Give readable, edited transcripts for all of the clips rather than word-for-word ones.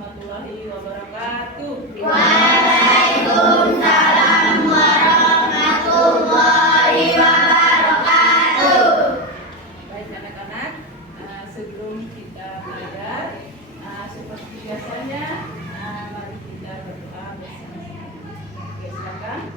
warahmatullahi wabarakatuh. Waalaikumsalam warahmatullahi wabarakatuh. Baik anak-anak, sebelum kita belajar, seperti biasanya, mari kita berdoa bersama-sama. Oke, silakan.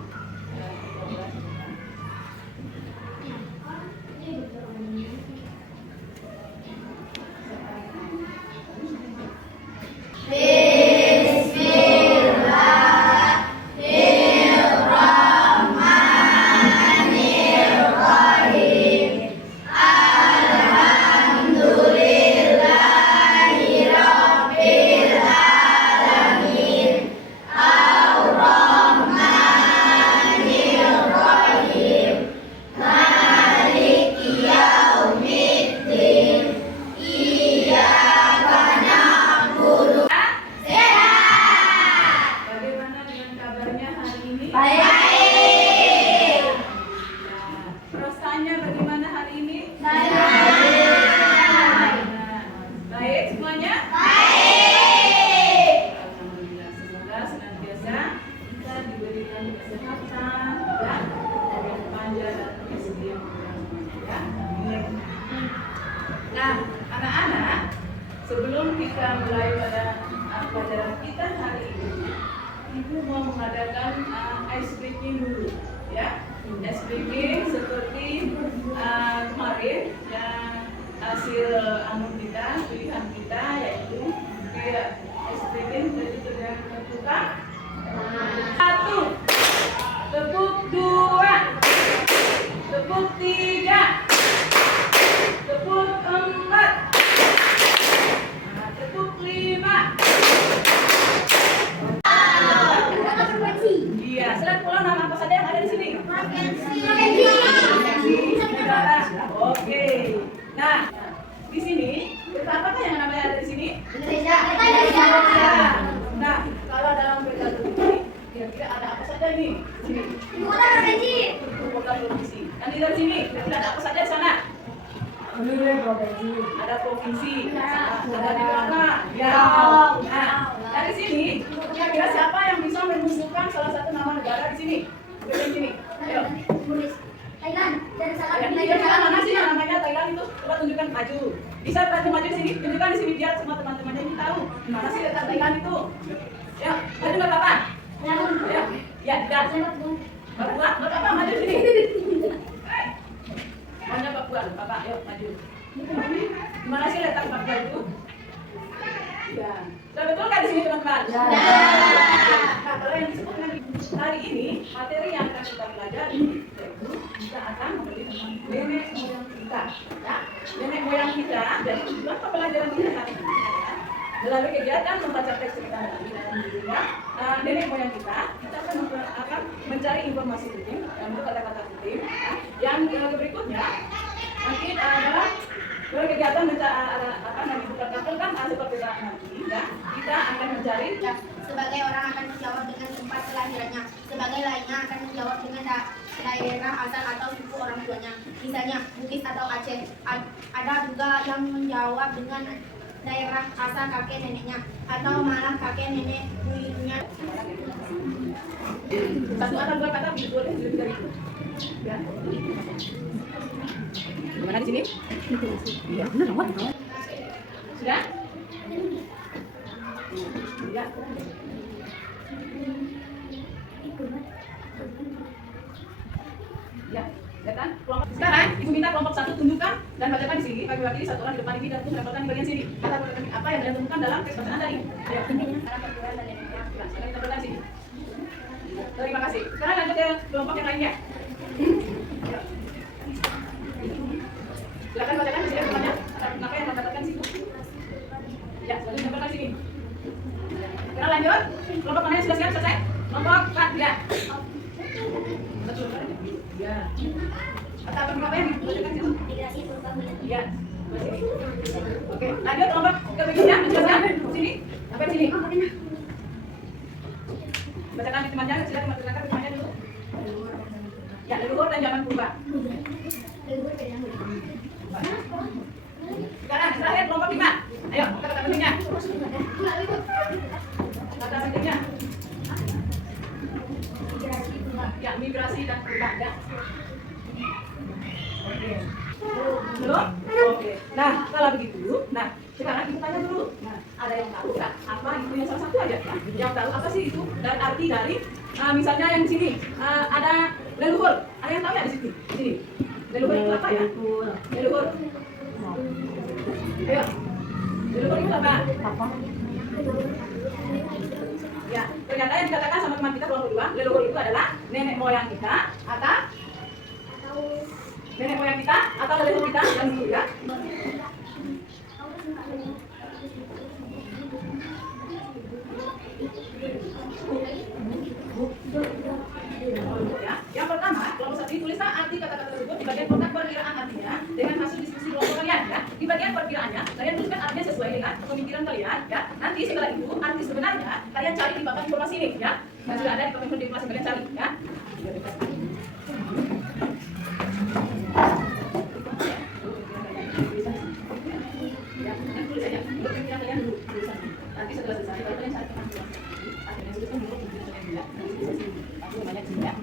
Kita mulai. Nah, anak-anak, sebelum kita mulai pada pelajaran kita hari ini, Ibu mau mengadakan ice breaking dulu, ya. Ice breaking seperti kemarin yang hasil kita, pilihan kita yaitu ice breaking dari terbuka. 1, tepuk 2, tepuk 3, tepuk 4, tepuk 5. Iya, silakan pulang nama apa saja yang ada di sini. Oke. Nah, di sini berita apakah yang namanya ada di sini? Indonesia. Nah, kalau dalam berita ini kira-kira ada apa saja ini? Sini. Ibu kota provinsi. Dan di dalam sini kira-kira ada apa saja di sana? Ada provinsi, ada di mana? Ya. Nah, dari sini kira-kira siapa yang bisa memunculkan salah satu nama negara di sini? Di sini. Ayo. Thailand. Negara mana sih yang namanya Thailand itu? Coba tunjukkan maju. Bisa maju di sini, tunjukkan di sini biar semua teman-temannya ini tahu di mana sih letak Thailand itu. Ya, maju nggak apa-apa. Ya, ya, tidak. Bapak maju sini. Maunya Papua, Bapak, yuk maju. Di mana sih letak Papua itu? Ya. Sudah betul kan di sini teman-teman? Ya. Nah, kalau yang disebut dengan hari ini, materi yang akan kita pelajari yaitu kita akan membeli tentang nenek moyang kita. Ya. Nenek moyang kita, jadi tujuan pembelajaran kita hari ini adalah melalui kegiatan membaca teks cerita dari dalam dirinya nenek moyang kita akan mencari informasi penting untuk kata-kata penting. Yang berikutnya nanti adalah kegiatan akan dibuka-bukakan seperti nanti ya, kita akan mencari Sebagai orang akan menjawab dengan tempat kelahirannya, sebagai lainnya akan menjawab dengan daerah asal atau suku orang tuanya, misalnya Bugis atau Aceh. Ada juga yang menjawab dengan daerah asal kakek neneknya atau malah kakek nenek buyutnya. satu atau dua kata boleh lebih dari itu. Ya. Gimana di sini? Iya, benar dong. Sudah? Ya. Ya, ya kan? Sekarang Ibu minta kelompok 1 tunjukkan dan bacakan di sini, bagi wakili satu orang di depan ini dan untuk mendapatkan di bagian sini. Kata apa yang ditemukan dalam teks bacaan tadi? Ya. Sekarang kita baca sini. Terima kasih. Sekarang lanjut ke kelompok yang lainnya. Silakan bacakan di sini temannya. Apa yang mendapatkan di situ? Ya, selanjutnya bacakan di sini. Sekarang lanjut. Kelompok mana yang sudah siap selesai? Kelompok 4 ya. Betul. Ya. Kata apa yang dibacakan di situ? Ya. Oke, lanjut kelompok berikutnya. Jelaskan sini. Sampai sini. Bacakan di temannya, silakan bacakan di temannya dulu. Ya, leluhur dan jangan berubah. Sekarang terakhir kelompok 5. Ayo. Ayo, kata pentingnya. Kata pentingnya. Ya, migrasi dan perubahan. Ya. Oke. Belum? Oke. Nah, kalau begitu, sekarang kita tanya dulu. Nah, ada yang tahu nggak apa itu yang salah satu aja? Ya. Yang tahu apa sih itu dan arti dari misalnya yang di sini ada leluhur. Ada yang tahu ya di sini? Di sini. Leluhur itu apa ya? Leluhur. Ayo. Leluhur itu apa? Ya, ternyata yang dikatakan sama teman kita kelompok 2, leluhur itu adalah nenek moyang kita atau nenek moyang kita atau leluhur kita yang dulu ya. Ya. Yang pertama, kelompok 1 tulislah arti kata-kata tersebut di bagian kotak perkiraan artinya dengan hasil diskusi kelompok kalian ya. Di bagian perkiraannya, kalian tuliskan artinya sesuai dengan pemikiran kalian ya. Nanti setelah itu arti sebenarnya kalian cari di papan informasi ini ya. Dan sudah ada di papan informasi kalian cari ya. Ya, tulis aja. Pemikiran kalian dulu tulisan. Nanti setelah selesai baru kalian cari papan informasi. Akhirnya tuliskan dulu pemikiran kalian dulu ya. Nanti diskusi. Aku namanya ya.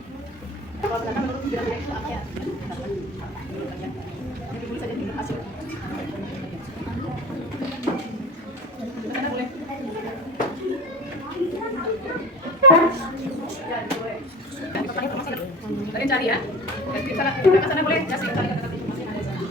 Kalau misalkan menurut pemikiran kalian itu apa ya? Menurut kalian. Jadi tulis aja di hasil. Mana boleh? Ya, boleh. Dan papan informasi. Kalian cari ya. Dan di sana boleh kasih cari kata-kata informasi yang ada di sana.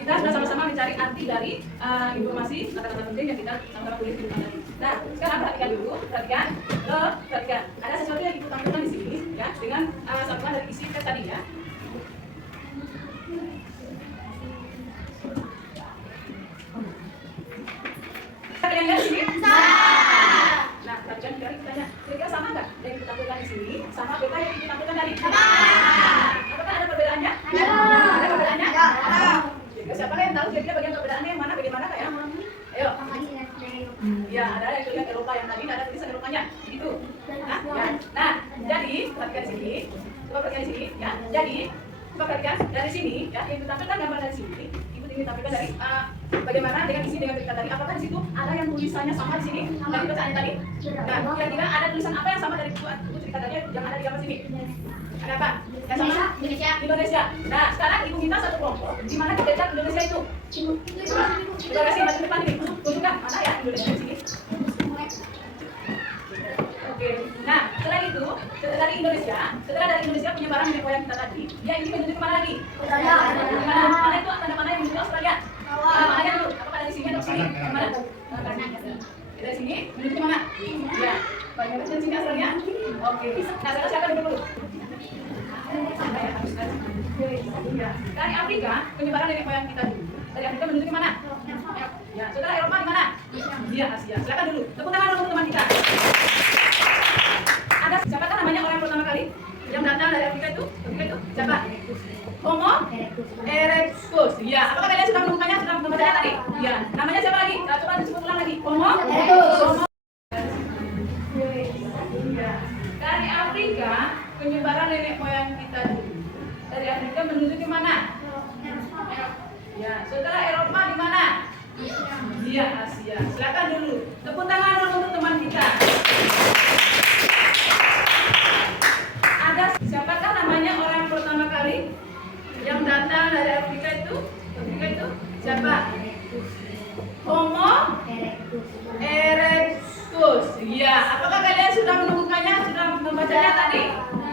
Kita sudah sama-sama mencari arti dari informasi kata-kata penting yang kita sama-sama tulis di buku tadi. Nah, sekarang perhatikan dulu, perhatikan. Ada sesuatu yang ditampilkan di sini ya dengan sambungan dari isi tes tadi ya. Kalian lihat di sini? Nah, perhatikan kira-kira sama nggak yang ditampilkan di sini sama beta yang ditampilkan tadi? Apakah ada perbedaannya? Ada perbedaannya? Siapa yang tahu kira-kira bagian perbedaannya yang mana, bagaimana kayak? Ayo. Ya, ada yang tulisan Eropa yang tadi, ada tulisan Eropanya, gitu. Nah, jadi perhatikan di sini, coba perhatikan di sini, ya. Jadi, coba perhatikan dari sini, ya, yang ditampilkan gambar dari sini. Ibu ini ditampilkan dari bagaimana dengan isi dengan cerita tadi. Apakah di situ ada yang tulisannya sama di sini dari bacaannya tadi? Nah, kira-kira ada tulisan apa yang sama dari buku cerita tadi yang ada di gambar sini? Ada apa? Yang sama? Indonesia. Nah, sekarang ibu minta satu kelompok. Di mana kita Indonesia itu? Coba kasih maju depan ini. Tunjukkan mana ya Indonesia di sini. Oke. Nah, setelah itu, setelah dari Indonesia penyebaran nenek moyang kita tadi, dia ingin menuju kemana lagi? Mana itu tanda-tanda yang menuju Australia? Mana dulu? Apakah dari sini atau sini? Mana? Dari sini menuju kemana? Ya. Bagaimana dari sini Australia? Oke. Nah, sekarang siapa dulu? Dari Afrika, penyebaran nenek moyang kita dulu. Dari Afrika menuju ke mana? Ya, saudara Eropa di mana? Iya, Asia. Silakan dulu. Tepuk tangan untuk teman kita. Ada siapakah namanya orang pertama kali yang datang dari Afrika itu? Siapa? Homo erectus. Ya, apakah kalian sudah menemukannya? Sudah membacanya tadi? Ya. Namanya siapa lagi? Coba disebut ulang lagi. Homo erectus. Dari Afrika, penyebaran nenek moyang kita dulu. Dari Afrika menuju ke mana? Ya, saudara Eropa di mana? Iya, Asia. Silakan dulu. Tepuk tangan dulu untuk teman kita. Ada siapakah namanya orang pertama kali yang datang dari Afrika itu? Siapa? Homo erectus. Ya, apakah kalian sudah menemukannya? Sudah membacanya tadi?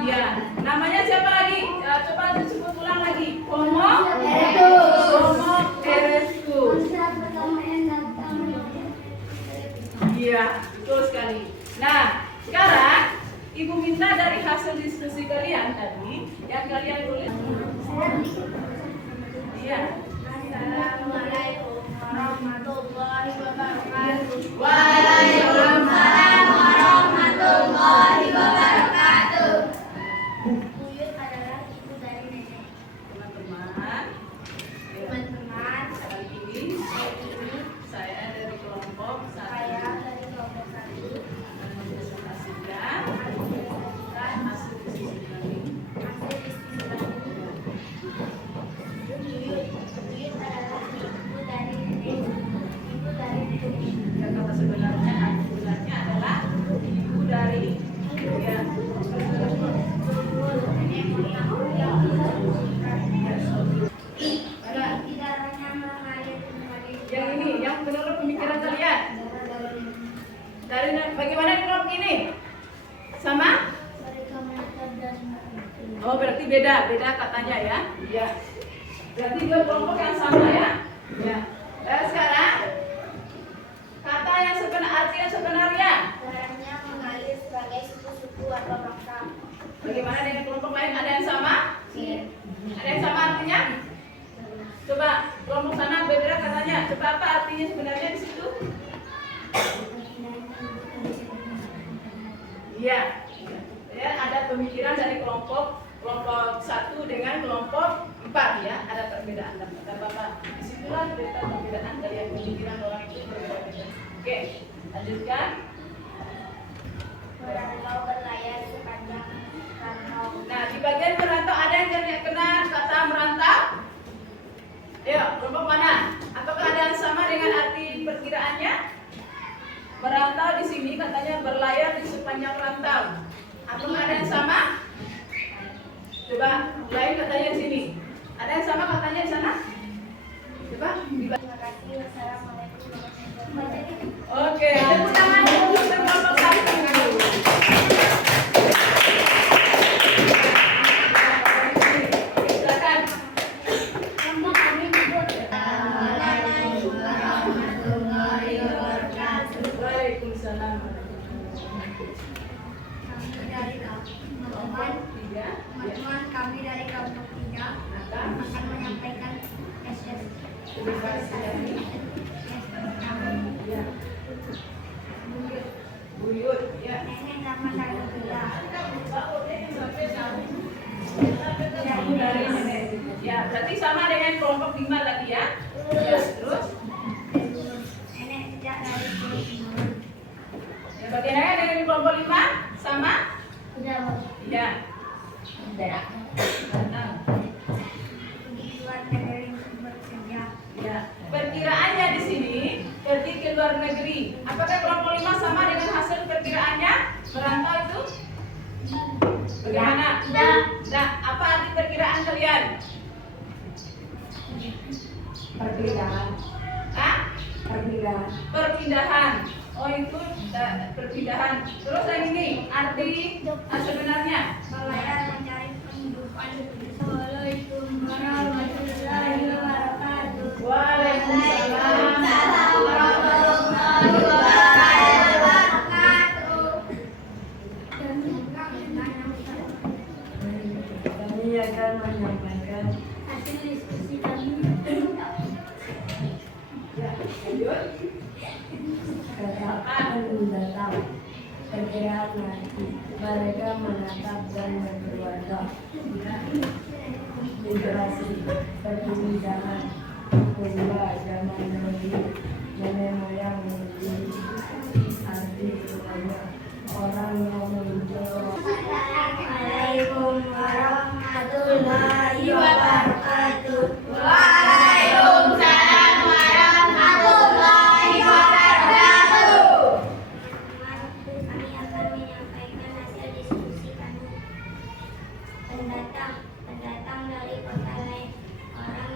Ya. Namanya siapa lagi? Coba disebut ulang lagi. Homo erectus. Homo erectus. Iya, betul sekali. Nah, sekarang Ibu minta dari hasil diskusi kalian tadi yang kalian tulis. Iya. Assalamualaikum warahmatullahi wabarakatuh. Waalaikumsalam warahmatullahi wabarakatuh. Buyut adalah ibu dari nenek. Teman-teman, Teman-teman, kali ini saya dari kelompok saya dari kelompok 1 akan mempresentasikan hasil diskusi kami. hasil diskusi kami. Buyut adalah ibu dari nenek. Ibu dari nenek. Dan kata sebenarnya adalah ibu dari ya. Nenek moyang Ada Bidaranya mengalir kembali. yang ini, yang menurut pemikiran kalian. Dari bagaimana kelompok ini? Sama? Mereka menatap dan Oh, berarti beda katanya ya. Iya. Berarti dua kelompok yang sama ya. Ya. Dan sekarang kata yang sebenar, arti yang sebenarnya. orangnya mengalir sebagai suku-suku atau bangsa. Bagaimana dengan kelompok lain? Ada yang sama? Ada yang sama artinya? Coba kelompok sana berbeda katanya. Coba apa artinya sebenarnya di situ? Iya. Ya, ada pemikiran dari kelompok 1 dengan kelompok 4 ya. Ada perbedaan. Kata Bapak, disitulah terdapat perbedaan dari yang pemikiran orang itu berbeda-beda. Oke, lanjutkan. Merantau berlayar sepanjang rantau. Nah, di bagian merantau ada yang kenal kata merantau? Ayo, kelompok mana? Apakah ada yang sama dengan arti perkiraannya? Merantau di sini katanya berlayar di sepanjang rantau. Apakah ada yang sama? Coba, lain katanya di sini. Ada yang sama katanya di sana? Coba. Terima kasih. Wassalamualaikum warahmatullahi wabarakatuh. Oke, tepuk tangan untuk kelompok 1. Silakan. Kelompok kami disebut. Assalamualaikum warahmatullahi wabarakatuh. Waalaikumsalam. Kami dari teman-teman, Tiga. teman-teman kami dari kelompok 3 Akan akan menyampaikan SS. terima kasih. Ya. Buyut, ya. Nenek nama saya Bila. Dari nenek. Ya, berarti sama dengan kelompok 5 lagi ya. Ya, terus. Nenek tidak dari kelompok. Ya, bagaimana dengan kelompok 5? Sama? Tidak Ya. Datang. di luar negeri bekerja. Ya. Perkiraannya di sini pergi ke luar negeri. Apakah kelompok 5 sama dengan hasil perkiraannya? Merantau itu? Bagaimana? Tidak. Nah, apa arti perkiraan kalian? Perpindahan, Hah? perpindahan, Perpindahan. Oh, itu perpindahan. Terus yang ini arti sebenarnya? Berlayar mencari penghidupan. Assalamualaikum warahmatullahi wabarakatuh. Waalaikumsalam. warahmatullahi wabarakatuh. kami akan menyampaikan Hasil diskusi kami. Ya, lanjut. kata mendatang, perkiraan nanti, mereka menatap dan berkeluarga, migrasi, perpindahan, kedua zaman dahulu, nenek moyang menjadi arti banyak orang yang muncul. Assalamualaikum warahmatullahi wabarakatuh. Waalaikumsalam warahmatullahi wabarakatuh. Kami akan menyampaikan hasil diskusi kami. Pendatang dari kota lain, orang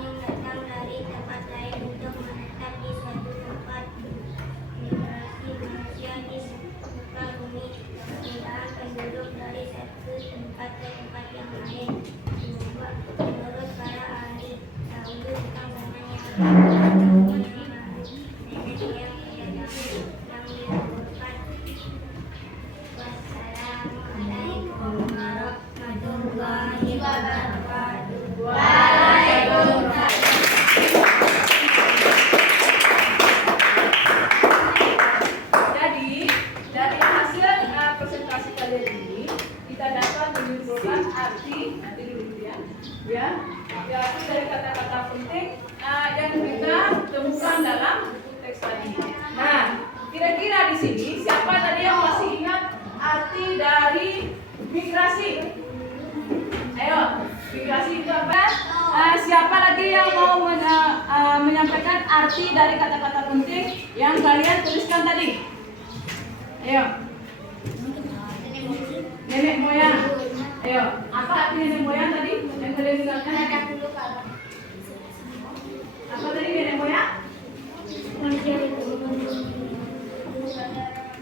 yang datang dari tempat lain untuk menetap di suatu tempat. Migrasi manusia di muka bumi, perpindahan penduduk dari satu tempat ke tempat yang lain. kira-kira di sini siapa tadi yang masih ingat arti dari migrasi? Ayo, migrasi itu apa? Siapa lagi yang mau menyampaikan arti dari kata-kata penting yang kalian tuliskan tadi? Ayo. Nenek moyang. Ayo, apa arti nenek moyang tadi yang kalian tuliskan? Apa tadi nenek moyang?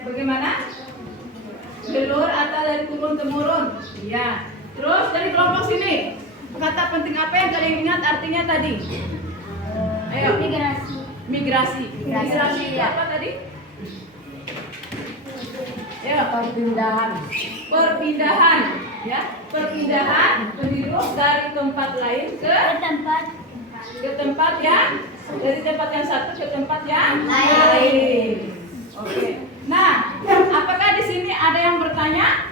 Bagaimana? Leluhur atau dari turun temurun? Iya. Terus dari kelompok sini, kata penting apa yang kalian ingat artinya tadi? Ayo. Migrasi. Migrasi itu apa tadi? Ayo. Perpindahan. Ya. Perpindahan penduduk dari tempat lain ke tempat yang dari tempat yang satu ke tempat yang lain. Oke. Nah, apakah di sini ada yang bertanya?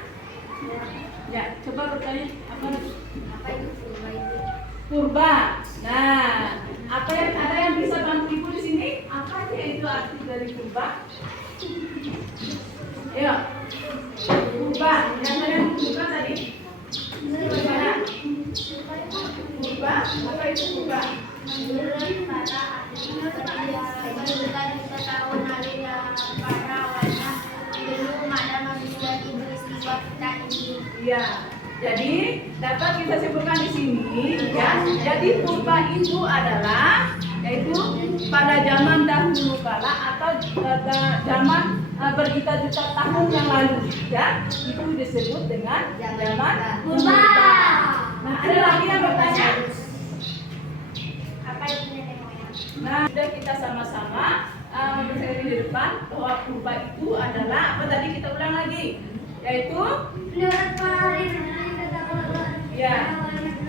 Ya, coba bertanya apa itu purba? Nah, apa yang ada yang bisa bantu ibu di sini? Apa itu arti dari purba? Ayo, purba. Yang ada yang purba tadi? Bagaimana? Purba? Apa itu purba? Iya. Jadi dapat kita simpulkan di sini ya. Jadi purba itu adalah yaitu pada zaman dahulu kala atau zaman berjuta-juta tahun yang lalu ya. Itu disebut dengan zaman purba. Nah, ada lagi yang bertanya? Apa itu nenek moyang? Nah, sudah kita sama-sama berseri di depan bahwa purba itu adalah apa tadi kita ulang lagi? Yaitu Menurut Pak ya.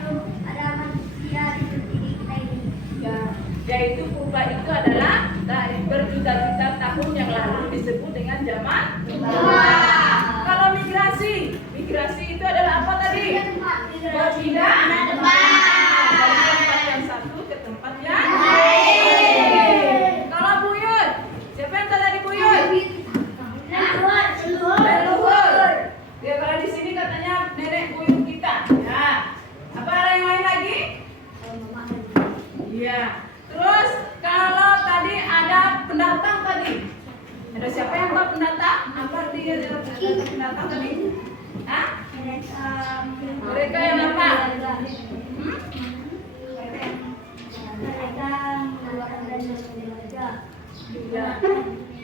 belum ada manusia di negeri kita ini. Ya, yaitu purba itu adalah dari berjuta-juta tahun yang lalu disebut dengan zaman purba. Kalau migrasi itu adalah apa tadi? Berpindah dari tempat yang satu ke tempat yang lain. Kalau buyut, siapa yang tahu dari buyut? Leluhur. Ya, kalau di sini katanya nenek buyut kita. Ya. Apa ada yang lain lagi? Iya. Terus kalau tadi ada pendatang tadi. Ada siapa yang tahu pendatang? Apa artinya pendatang tadi? Hah? Mereka yang apa? Ya.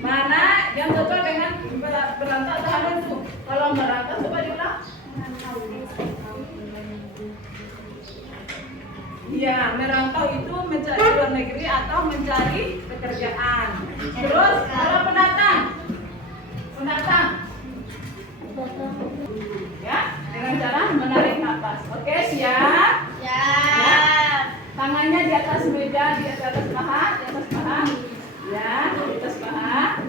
Mana yang cocok dengan perantau tahanan itu? Kalau merantau coba diulang. Iya, merantau itu mencari luar negeri atau mencari pekerjaan. Terus kalau pendatang, ya, dengan cara menarik napas. Oke, siap? Ya. Tangannya di atas meja, di atas paha, ya, di atas paha.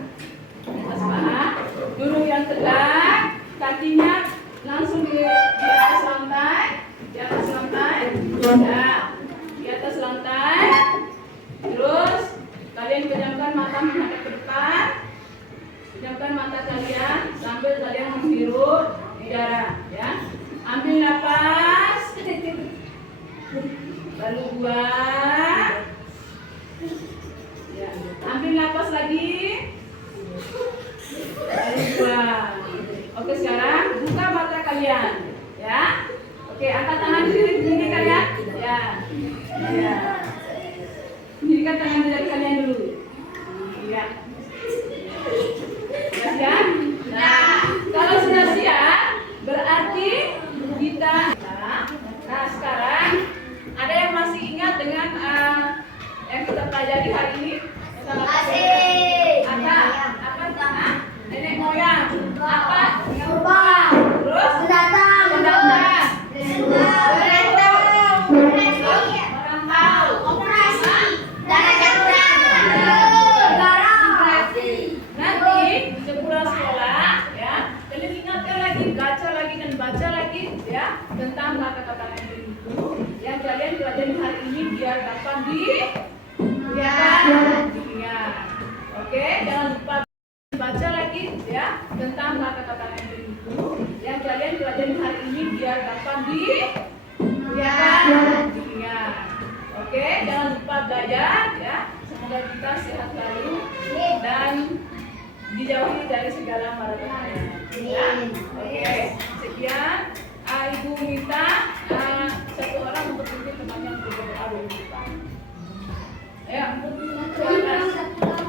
Duduk yang tegak, kakinya langsung di atas lantai, ya, di atas lantai. Terus kalian pejamkan mata menghadap ke depan. Pejamkan mata kalian sambil kalian menghirup udara, ya. Ambil napas, lalu buang. Ya. Ambil napas lagi, lalu buang. Oke, sekarang buka mata kalian, ya. Oke, angkat tangan di sini kalian, ya. Ya. Dirikan tangan di jari kalian dulu, ya. Sudah siap? Nah, kalau sudah siap, berarti tentang kata-kata penting itu yang kalian pelajari hari ini biar dapat diingat. Oke, jangan lupa belajar ya. Semoga kita sehat selalu dan dijauhi dari segala mara bahaya. Ya. Oke, sekian. Ibu minta satu orang untuk pimpin temannya untuk berdoa dulu. Ayo, silakan.